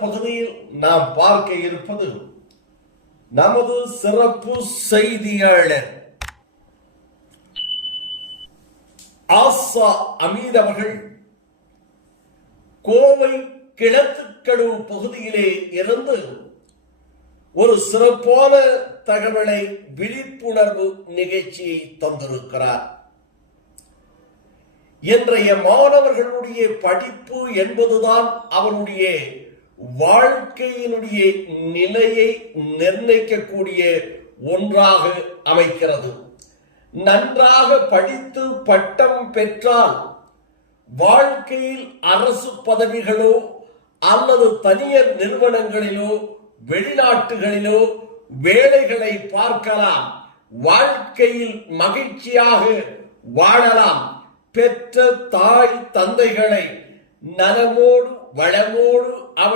பகுதியில் நாம் பார்க்க இருப்பது நமது சிறப்பு செய்தியாளர் ஆசா அமீத் அவர்கள் கோவை கிழக்குக்கடவு பகுதியிலே இருந்து ஒரு சிறப்பான தகவலை விழிப்புணர்வு நிகழ்ச்சியை தந்திருக்கிறார். இன்றைய மாணவர்களுடைய படிப்பு என்பதுதான் அவருடைய வாழ்க்கையினுடைய நிலையை நிர்ணயிக்கக்கூடிய ஒன்றாக அமைக்கிறது. நன்றாக படித்து பட்டம் பெற்றால் வாழ்க்கையில் அரசு பதவிகளோ அல்லது தனியார் நிறுவனங்களிலோ வெளிநாட்டுகளிலோ வேலைகளை பார்க்கலாம். வாழ்க்கையில் மகிழ்ச்சியாக வாழலாம். பெற்ற தாய் தந்தைகளை நலமோடு வளமோடு அவர்